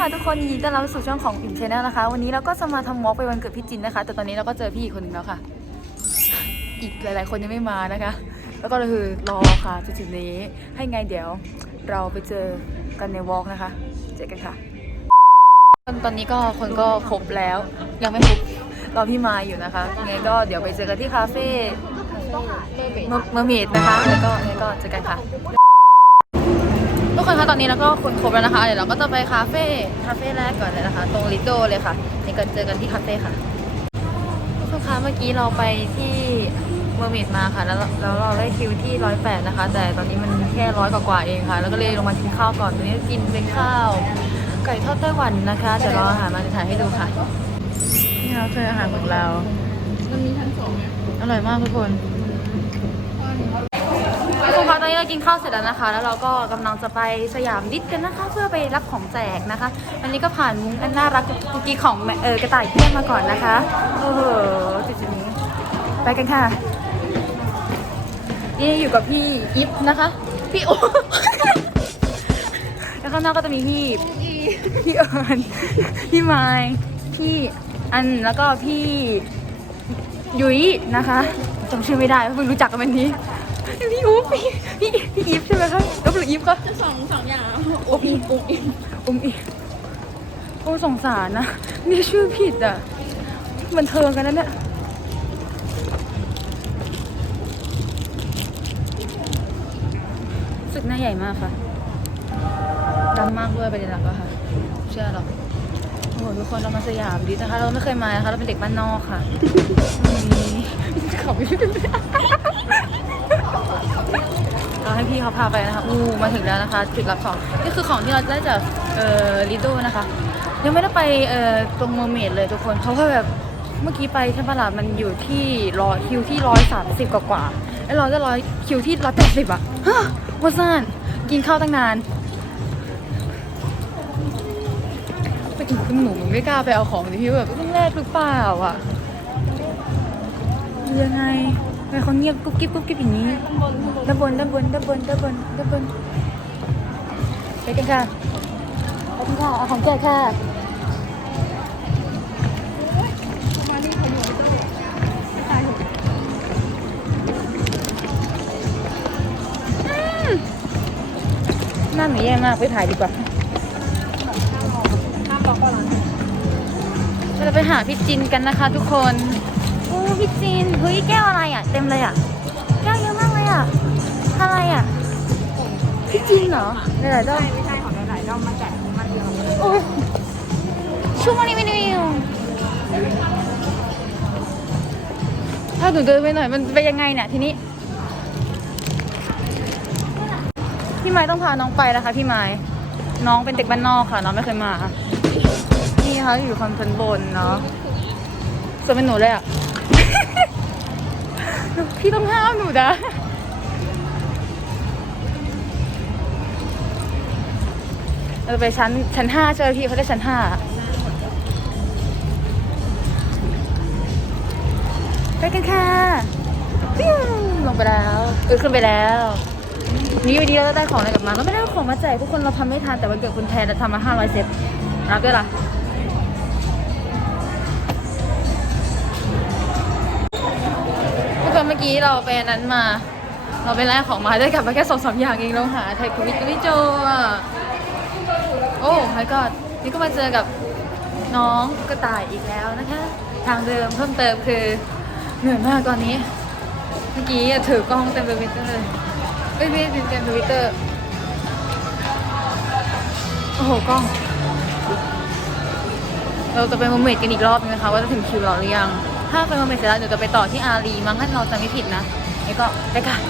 ค่ะทุกคนยินดีต้อนรับสู่ช่องของปิ่มชาแนลนะคะ วันนี้เราก็จะมาทำวอล์กไปวันเกิดพี่จินนะคะ แต่ตอนนี้เราก็เจอพี่อีกคนหนึ่งแล้วค่ะ อีกหลาย ๆ คนยังไม่มานะคะ แล้วก็คือรอค่ะจุดๆนี้ให้ไงเดี๋ยวเราไปเจอกันในวอล์กนะคะ เจอกันค่ะ ตอนนี้ก็คนก็ครบแล้ว ยังไม่ครบรอพี่มาอยู่นะคะไงก็เดี๋ยวไปเจอกันที่คาเฟ่เมอร์เมดนะคะ แล้วก็ไงก็เจอกันค่ะ คนคะตอนนี้เราก็คนครบแล้วนะคะ เดี๋ยวเราก็จะไปคาเฟ่คาเฟ่แรกก่อนเลยนะคะ ตรงลิโดเลยค่ะ นี่ก็เจอกันที่คาเฟ่ค่ะทุกคนคะเมื่อกี้เราไปที่เมอร์เมดมาค่ะ แล้วแล้วเราได้คิวที่ร้อยแปดนะคะ แต่ตอนนี้มันแค่ร้อยกว่าๆเองค่ะ แล้วก็เลยลงมากินข้าวก่อนตอนนี้กินเป็นข้าว ไก่ทอดไต้หวันนะคะเดี๋ยวเราอาหารมาจะถ่ายให้ดูค่ะ นี่เราคืออาหารของเรามันมีชั้นสองไงอร่อยมากทุกคน ทุกคนคะตอนนี้เรากินข้าวเสร็จแล้วนะคะ แล้วเราก็กำลังจะไปสยามดิสกันนะคะ เพื่อไปรับของแจกนะคะอันนี้ก็ผ่านมุ้งอันน่ารักกุกกี้ของเออกระต่ายเพื่อนมาก่อนนะคะโอ้โหจุดนี้ไปกันค่ะ นี่อยู่กับพี่อิฟนะคะ พี่โอแล้วข้างนอกก็จะมีพี่พี่เอิญพี่ไม้พี่อันแล้วก็พี่ยุ้ยนะคะจำชื่อไม่ได้เพราะเพิ่งรู้จักกันวันนี้ พี่อุ๊บพี่พี่พี่อีฟใช่ไหมคะแล้วหรืออีฟคะจะสองสองอย่างโอ้พี่อุ๊บอีฟอุ๊บอีฟโอ้สงสารนะนี่ชื่อผิดอะมันเทิงกันนะเนี่ยสึกหน้าใหญ่มากค่ะดำมากด้วยประเด็นหลักอะค่ะเชื่อหรอโอ้โหทุกคนเรามาสยามดีนะคะ เราไม่เคยมานะคะเราเป็นเด็กบ้านนอกค่ะนี่เขาไม่เป็น เราให้พี่เขาพาไปนะคะอู้มาถึงแล้วนะคะ จุดรับของนี่คือของที่เราได้จากเอ่อลิโดนะคะ ยังไม่ได้ไปเอ่อตรงโมเมดเลยทุกคนเพราะว่าแบบเมื่อกี้ไปใช่ปะล่ะมันอยู่ที่ร้อยคิวที่ร้อยสามสิบกว่าๆแล้วเราจะร้อยคิวที่ร้อยแปดสิบอะฮะว่าซ่านกินข้าวตั้งนานไปถึงคุณหนูไม่กล้าไปเอาของดิพี่แบบต้องแรกหรือเปล่าอะยังไง ไมเขาเงียบกุ๊บกิ๊บกุ๊บกิ๊บอย่างนี้ด้านบนด้านบนด้านบนด้านบนด้านบนไปกันค่ะไปกันค่ะเอาของแจกค่ะมานี่เขาอยู่ในตัวเด็กไม่ตายหน้าหนูแย่มากไปถ่ายดีกว่าเราจะไปหาพี่จินกันนะคะทุกคน พี่จินเฮ้ยแก้วอะไรอะ เต็มเลยอะ แก้วเยอะมากเลยอะ อะไรอะ พี่จินเหรอหลายๆดอกไม่ใช่ของหลายๆรอบมาแจกมาเดียวโอ้ยช่วงนี้ไม่นิวถ้าหนูเดินไปหน่อยมันไปยังไงเนี่ยทีนี้ พี่ไม้ต้องพาน้องไปนะคะพี่ไม้น้องเป็นเด็กบ้านนอกค่ะ น้องไม่เคยมา นี่ค่ะอยู่คอนเทนบนเนาะส่วนเป็นหนูเลยอะ พี่ต้องห้ามหนูนะเราไปชั้นชั้นห้าเจอพี่เขาได้ชั้นห้าไปกันค่ะปิ้วลงไปแล้วเออขึ้นไปแล้ว นี่วันนี้เราได้ของอะไรกลับมาเราไม่ได้ของมาแจกทุกคนเราทำไม่ทันแต่วันเกิดคุณแทนเราทำมาห้าร้อยเซตรับด้วยล่ะ มื่อกี้เราไปนั้นมา เราไปแลกของมาได้กลับมาแค่สองสามอย่างเองเราหาไทยคุวิทไม่เจออะโอ้ my god นี่ก็มาเจอกับน้องกระต่ายอีกแล้วนะคะ ทางเดิมเพิ่มเติมคือเหนื่อยมากตอนนี้ เมื่อกี้ถือกล้องเต็มทวิตเตอร์เลยเอ้ยไม่ได้เต็มทวิตเตอร์โอ้โหกล้อง เราจะไปโมเมดกันอีกรอบนึงนะคะ ว่าจะถึงคิวเราหรือยัง ถ้าไปโมเมดเสร็จแล้วเดี๋ยวจะไปต่อที่อารีมั้งถ้าเราจะไม่ผิดนะแล้วก็ไปกัน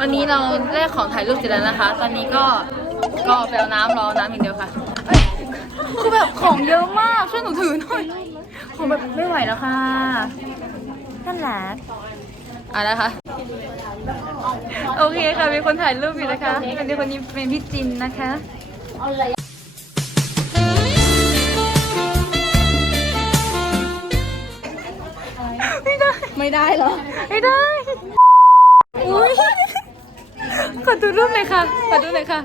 อันนี้เราแลกของถ่ายรูปเสร็จแล้วนะคะ ตอนนี้ก็ก็ไปเอาน้ำรอน้ำอย่างเดียวค่ะคือแบบของเยอะมาก ช่วยหนูถือหน่อย คงแบบไม่ไหวแล้วค่ะนั่นแหละอะไรคะ โอเคค่ะ มีคนถ่ายรูปอยู่นะคะเป็นคนนี้เป็นพี่จินนะคะไม่ได้ ไม่ได้เหรอ ไม่ได้ อุ้ขอดูรูปหน่อยค่ะ ขอดูหน่อยค่ะ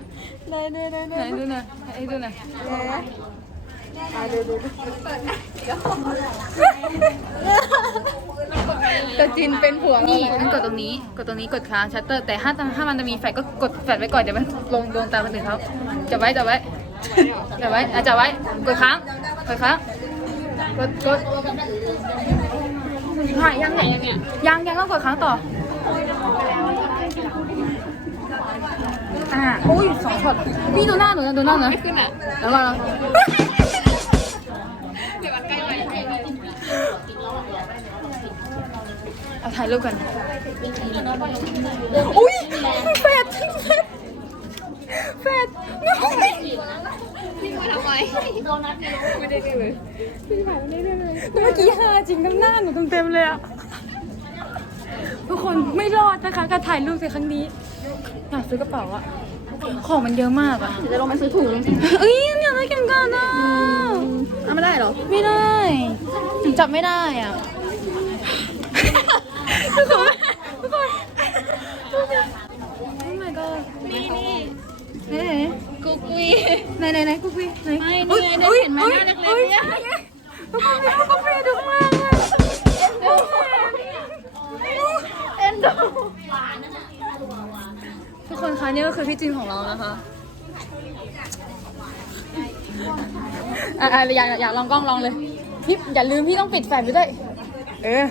ได้ได้ได้ไหนดูหน่อยใหนดูหน่อย ดูดูแต่จินเป็นผัวนี่งั้นกดตรงนี้ กดตรงนี้กดค้างชัตเตอร์ แต่ถ้าถ้ามันจะมีแฟลชก็กดแฟลชไว้ก่อนเดี๋ยวมันลงดวงตาคนอื่นเขาจับไว้จับไว้จับไว้อะจับไว้กดค้างกดค้างกดกดหายยังไงเนี่ยยังยังต้องกดค้างต่ออ่าอุ้ยสองช็อตพี่ดูหน้าหนูนะดูหน้าหนูไม่ขึ้นอะแล้ว มาแล้วเอาถ่ายรูปกันอุ้ยแฟดแฟดแฟดพี่มาทำไมไม่ได้เลยพี่ถ่ายไม่ได้เลยเมื่อกี้ฮาจริงทั้งหน้าหนูเต็มเลยอะทุกคนไม่รอดนะคะการถ่ายรูปในครั้งนี้อยากซื้อกระเป๋าอะของมันเยอะมากอะจะลงมาซื้อถุงเอ้ยอยากได้เข็มกลัดอะ ทำไม่ได้เหรอ ไม่ได้ถึงจับไม่ได้อะทุกคนทุกคนโอ้ my god นี่นี่ไหนไหนกุ๊กวีไหนไหนไหนกุ๊กพี่ไหนไม่นี่ไงได้เห็นไหมหน้าเล็กๆเนี่ยทุกคนมีกุ๊กพี่ดุมากเลยเอ็นดูทุกคนคะนี่ก็คือพี่จินของเรานะคะ อะอะอยากอยากลองกล้องลองเลยพี่อย่าลืมพี่ต้องปิดแฟลชไปด้วย เออ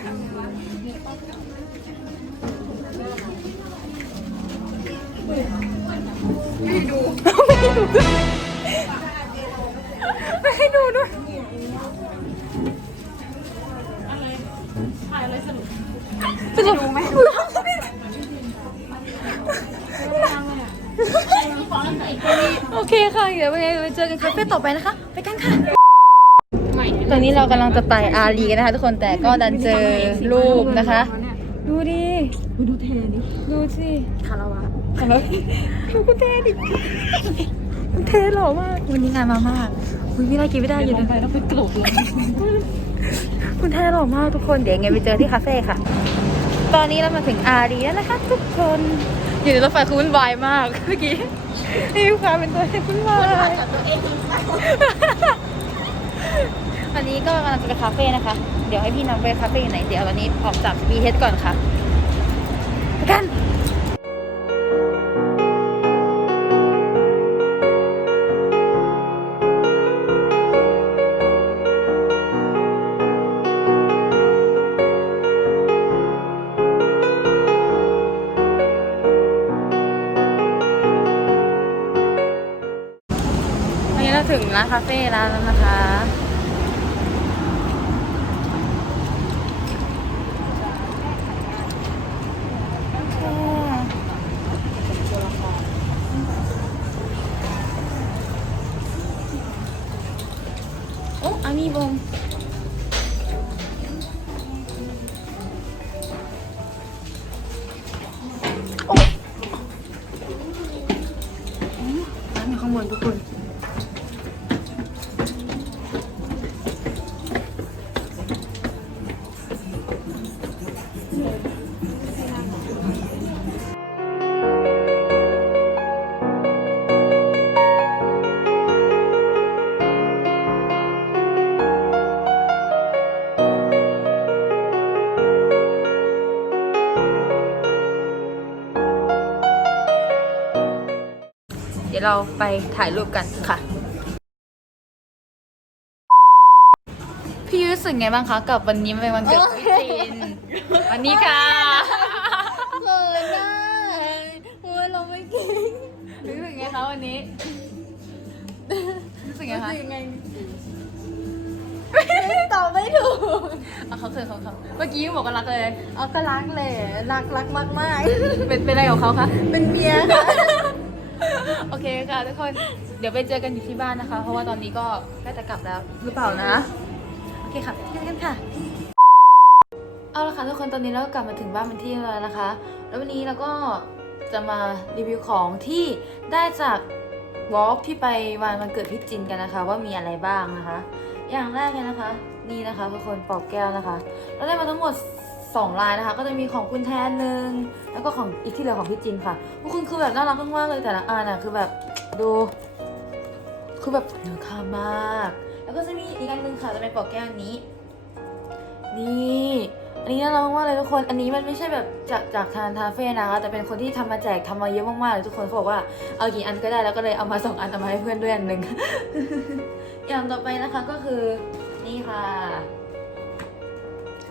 ไม่ให้ดูด้วยสรุปไหมโอเคค่ะเดี๋ยวไปเจอกันคาเฟ่ต่อไปนะคะ ไปกันค่ะ ตอนนี้เรากำลังจะไปอารีกันนะคะ ทุกคนแต่ก็ดันเจอรูปนะคะ ดูดิดูเทนี่ดูสิคาราวะฮัลโหลดูคุณเทดิคุณเทหล่อมากวันนี้งานมามากคุยไม่ได้กินไม่ได้อย่าเดินไปต้องไปกรุบเลยคุณเทหล่อมากทุกคนเดี๋ยวยังไงไปเจอที่คาเฟ่ค่ะ ตอนนี้เรามาถึงอารีแล้วนะคะ ทุกคน อยู่ในรถไฟคือวุ่นวายมากเมื่อกี้นี่ลูกค้าเป็นตัวเองวุ่นวายตัวเองวันนี้ก็กำลังจะไปคาเฟ่นะคะ เดี๋ยวให้พี่น้องไปคาเฟ่อยู่ไหนเดี๋ยววันนี้ออกจากบีเฮดก่อนค่ะ ถึงร้านคาเฟ่ร้านแล้วนะคะ เดี๋ยวเราไปถ่ายรูปกันค่ะ พี่ยุ้ยรู้สึกไงบ้างคะกับวันนี้เป็นวันเกิดของพี่จีนวันนี้ค่ะเกินได้โอ้ยเราไม่เก่งรู้สึกไงคะวันนี้ รู้สึกไงคะยังไงตอบไม่ถูกเอาเขาเคยเขาเขาเมื่อกี้บอกว่ารักเลย เอาก็รักเลยรักรักมากมากเป็นเป็นอะไรของเขาคะๆเป็นเมียค่ะ โอเคค่ะทุกคนเดี๋ยวไปเจอกันอยู่ที่บ้านนะคะ เพราะว่าตอนนี้ก็ใกล้จะกลับแล้วหรือเปล่านะ โอเคค่ะเจอกันค่ะ เอาละค่ะทุกคนตอนนี้เราก็กลับมาถึงบ้านเป็นที่แล้วนะคะ แล้ววันนี้เราก็จะมารีวิวของที่ได้จากวอล์กที่ไปวันวันเกิดพี่จินกันนะคะ ว่ามีอะไรบ้างนะคะ อย่างแรกเลยนะคะ นี่นะคะทุกคนปอกแก้วนะคะ เราได้มาทั้งหมด สองลายนะคะ ก็จะมีของคุณแทนหนึ่งแล้วก็ของอีกที่เหลือของพี่จินค่ะพวกคุณคือแบบน่ารักมากๆเลยแต่ละอันอะคือแบบดูคือแบบเหลือค่ามาก แล้วก็จะมีอีกอันหนึ่งค่ะจะเป็นปอกแก้วอันนี้ นี่อันนี้น่ารักมากๆเลยทุกคน อันนี้มันไม่ใช่แบบจากจากทานทาเฟ่นะคะแต่เป็นคนที่ทำมาแจกทำมาเยอะมากๆเลยทุกคนเขาบอกว่าเอากี่อันก็ได้แล้วก็เลยเอามาสองอันเอามาให้เพื่อนด้วยอันหนึ่งอย่างต่อไปนะคะก็คือ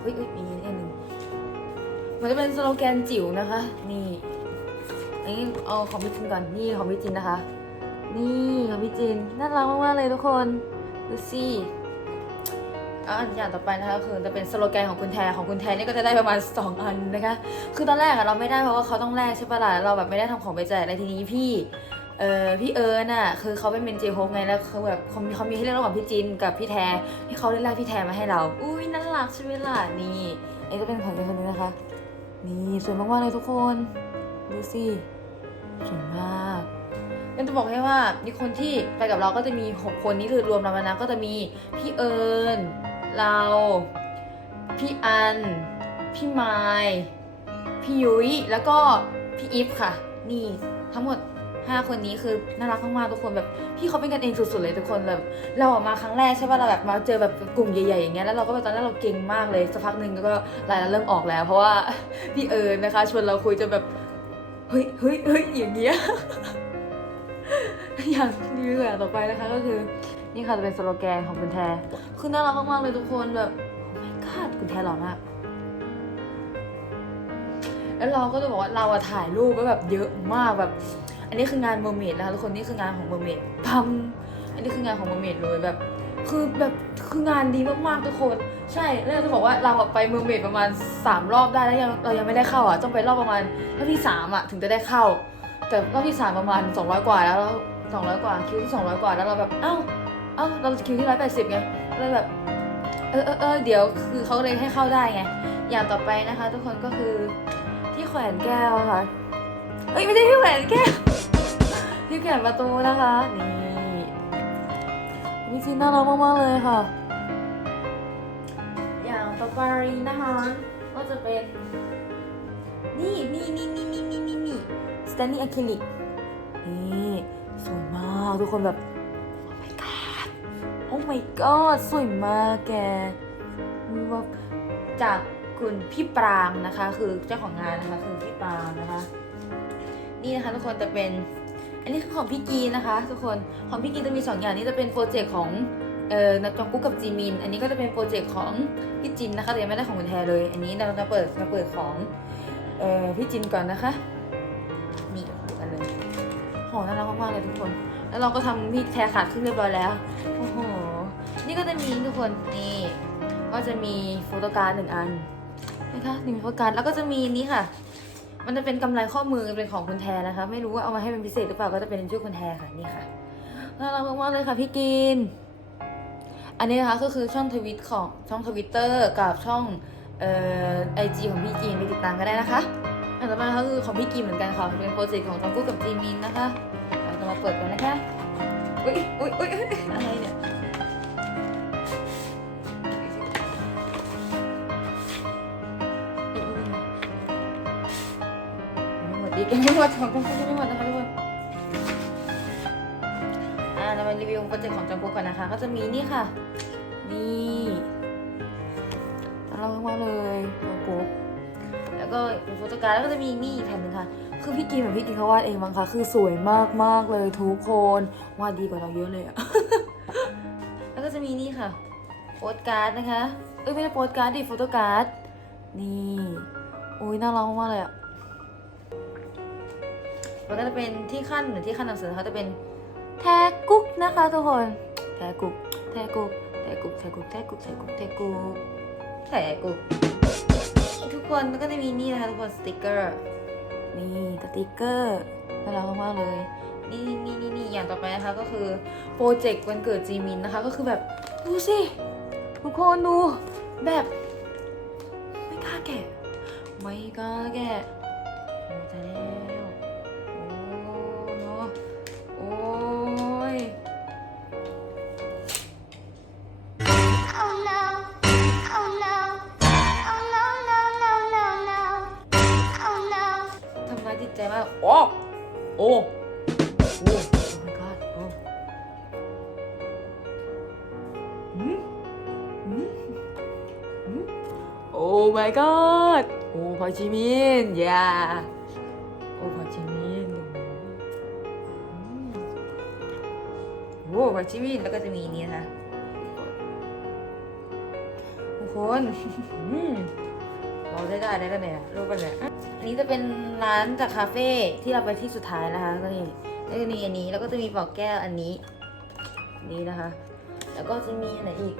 อุ้ยอุ้ยมีอันหนึ่งมันจะเป็นสโลแกนจิ๋วนะคะ นี่อันนี้เอาของพี่จินก่อนนี่ของพี่จินนะคะ นี่ของพี่จินน่ารักมากๆเลยทุกคนดูสิอะอันอย่างต่อไปนะคะคือจะเป็นสโลแกนของคุณแทนของคุณแทนนี่ก็จะได้ประมาณ 2 อันนะคะ คือตอนแรกอะเราไม่ได้เพราะว่าเขาต้องแลกใช่ปะล่ะเราแบบไม่ได้ทำของไปแจกอะไรทีนี้พี่เออพี่เอิญน่ะคือเขาเป็นเมนเจโฮไงแล้วเขาแบบเขามีเขามีให้เลือกระหว่างพี่จินกับพี่แทที่เขาเลือกแรกพี่แทมาให้เราอุ้ย น่ารักใช่ไหมล่ะนี่ไอ้ก็เป็นของเจนคนนี้นะคะ นี่สวยมากๆเลยทุกคนดูสิสวยมากยังจะบอกให้ว่ามีคนที่ไปกับเราก็จะมีหกคนนี้คือรวมเรามานะก็จะมีพี่เอิญเรา พี่อัน พี่ไมายพี่ยุ้ยแล้วก็พี่อีฟค่ะ นี่ทั้งหมด ห้าคนนี้คือน่ารักมากๆทุกคนแบบพี่เขาเป็นกันเองสุดๆเลยทุกคนแบบเราออกมาครั้งแรกใช่ป่ะเราแบบมาเจอแบบกลุ่มใหญ่ๆอย่างเงี้ยแล้วเราก็แบบตอนแรกเราเก่งมากเลยสักพักหนึ่งก็รายละเริ่มออกแล้ว เพราะว่าพี่เอิญนะคะ ชวนเราคุยจนแบบเฮ้ยเฮ้ยเฮ้ยอย่างเงี้ยอย่างที่เหลือต่อไปนะคะก็คือนี่ค่ะจะเป็นสโลแกนของคุณแทคือน่ารักมากๆเลยทุกคนแบบโอ้ my god คุณแทหล่อมากแล้วเราก็จะบอกว่าเราอะถ่ายรูปไว้แบบเยอะมากแบบ อันนี้คืองานเมอร์เมดนะคะทุกคนนี่คืองานของเมอร์เมดพัมอันนี้คืองานของเมอร์เมดเลยแบบ คือแบบคืองานดีมากๆทุกคน ใช่แล้วจะบอกว่าเราไปเมอร์เมดประมาณ 3 รอบได้แล้วยังเรายังไม่ได้เข้าอะต้องไปรอบประมาณรอบที่3อะถึงจะได้เข้า แต่รอบที่3ประมาณ 200 กว่าแล้วแล้ว200 กว่าคิวที่200 กว่าแล้วเราแบบเอ้าเอ้าเราคิวที่180ไงเลยแบบเออเออเออเดี๋ยวคือเขาเลยให้เข้าได้ไงอย่างต่อไปนะคะ ทุกคนก็คือที่แขวนแก้วค่ะเอ้ยไม่ใช่ที่แขวนแก้ว ที่แขวนประตูนะคะ นี่วิจิน่ารักมากๆเลยค่ะ อย่างต่อไปนะคะ ก็จะเป็น นี่นี่นี่นี่นี่นี่นี่นี่สแตนนี่อะคริลิกนี่สวยมากทุกคนแบบ โอ้ my god โอ้ my god สวยมากแกมีว่าจากคุณพี่ปรางนะคะ คือเจ้าของงานนะคะคือพี่ปรางนะคะ นี่นะคะทุกคนจะเป็น อันนี้คือของพี่กีนนะคะทุกคน ของพี่กีนจะมีสองอย่างนี้จะเป็นโปรเจกต์ของเอ่อนักจองกุ๊กกับจีมิน อันนี้ก็จะเป็นโปรเจกต์ของพี่จินนะคะแต่ยังไม่ได้ของคุณแทเลย อันนี้เราจะเปิดมาเปิดของเอ่อพี่จินก่อนนะคะ นี่กันเลยโหน่ารักมากๆเลยทุกคน แล้วเราก็ทำพี่แทขาดครึ่งเรียบร้อยแล้ว โอ้โห นี่ก็จะมีทุกคนนี่ก็จะมีโฟโต้การ์ดหนึ่งอันนะคะหนึ่งโฟโต้การ์ดแล้วก็จะมีนี่ค่ะ มันจะเป็นกำไรข้อมือเป็นของคุณแทนนะคะ ไม่รู้ว่าเอามาให้เป็นพิเศษหรือเปล่าก็จะเป็นชื่อคุณแทนค่ะนี่ค่ะน่ารักมากๆเลยค่ะพี่กิน อันนี้นะคะก็คือช่องทวิตของช่องทวิตเตอร์กับช่องเอ่อไอจีของพี่กินไปติดตามก็ได้นะคะอันต่อมาก็คือของพี่กินเหมือนกันค่ะเป็นโปรเจกต์ของจองกุ๊กกับจีมินนะคะเราจะมาเปิดกันนะคะอุ้ยอุ้ยอุ้ยอุ๊ยอะไรเนี่ย ไม่หมดดีกันไม่หมดของจองกุ๊กยังไม่หมดนะคะทุกคนอ่าเรามารีวิวโปรเจกต์ของจังกุ๊กก่อนนะคะ ก็จะมีนี่ค่ะ นี่น่ารักมากเลยจังกุ๊กแล้วก็โฟโต้การ์ดแล้วก็จะมีนี่อีกแผ่นหนึ่งค่ะ คือพี่กินแบบพี่กินเขาวาดเองมั้งคะคือสวยมากๆเลยทุกคนวาดดีกว่าเราเยอะเลยอะแล้วก็จะมีนี่ค่ะโปสการ์ดนะคะ เอ้ยไม่ใช่โปสการ์ดดิโฟโต้การ์ดนี่โอ้ยน่ารักมากเลยอะ แล้วก็จะเป็นที่ขั้นหรือที่ขั้นหนังสือนะคะจะเป็นแทกุ๊กนะคะทุกคนแทกุ๊กแทกุ๊กแทกุ๊กแทกุ๊กแทกุ๊กแทกุ๊กแทกุ๊กแทกุ๊กทุกคนมันก็จะมีนี่นะคะทุกคนสติกเกอร์นี่สติกเกอร์น่ารักมากเลยนี่นี่นี่นี่อย่างต่อไปนะคะก็คือโปรเจกต์วันเกิดจีมินนะคะก็คือแบบดูสิทุกคนดูแบบไม่กล้าแกะไม่กล้าแกะโอ้ตายแล้ว โอ้โอ้ my god โอ้หืมหืมหืมโอ้ my god โอ้โฮจิมินอย่าโอ้โฮจิมินโอ้โฮจิมินแล้วก็จะมีนี่นะคะทุกคนอืมเราได้ได้ได้แล้วเนี่ยรูปกันเนี่ย อันนี้จะเป็นร้านจากคาเฟ่ที่เราไปที่สุดท้ายนะคะ ก็นี่แล้วก็มีอันนี้แล้วก็จะมีปอกแก้วอันนี้ นี้นะคะ แล้วก็จะมีอะไรอีก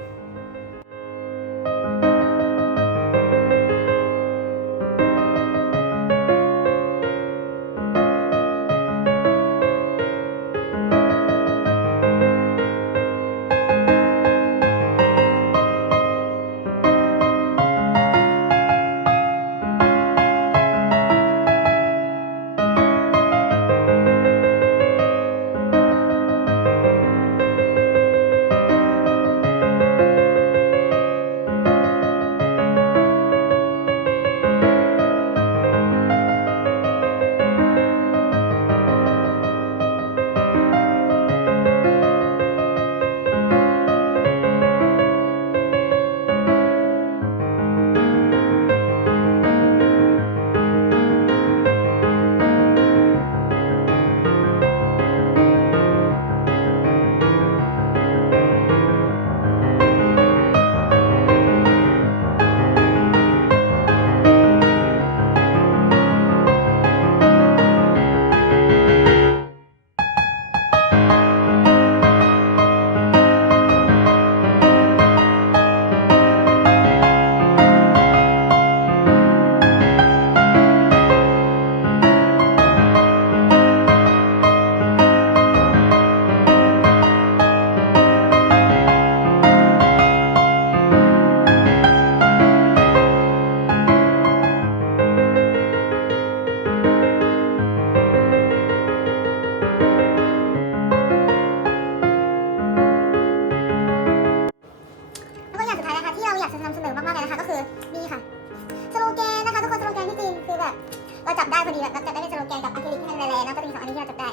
จับได้พอดีแบบเราจับได้เป็นสโลแกนกับอะคริลิกที่มันแรงๆนะก็จะมีสองอันนี้ที่เราจับได้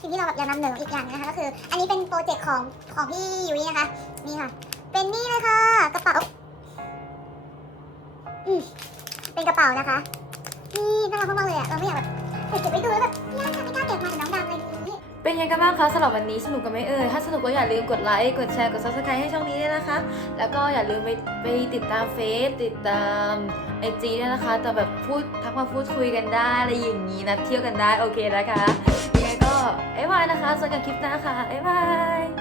สิ่งที่เราแบบอยากนำเหนืออีกอย่างนะคะก็คือ อันนี้เป็นโปรเจกต์ของของพี่ยุ้ยนะคะ นี่ค่ะ เป็นนี่เลยค่ะกระเป๋าอืมเป็นกระเป๋านะคะนี่น่ารักมากๆเลยอะเราไม่อยากแบบเก็บไว้ดูแล้วแบบยากจังไม่กล้าเก็บมาแต่น้องดังเลยนี้เป็นยังไงกันบ้างคะสำหรับวันนี้สนุกกันไหมเอ่ยถ้าสนุกก็อย่าลืมกดไลค์กดแชร์กด subscribe ให้ช่องนี้ด้วยนะคะ แล้วก็อย่าลืมไปไปติดตามเฟซติดตามไอจีด้วยนะคะแต่แบบพูดทักมาพูดคุยกันได้อะไรอย่างนี้นะเที่ยวกันได้โอเคนะคะายบายนะคะเจอกันคลิปหน้าค่ะบ๊ายบาย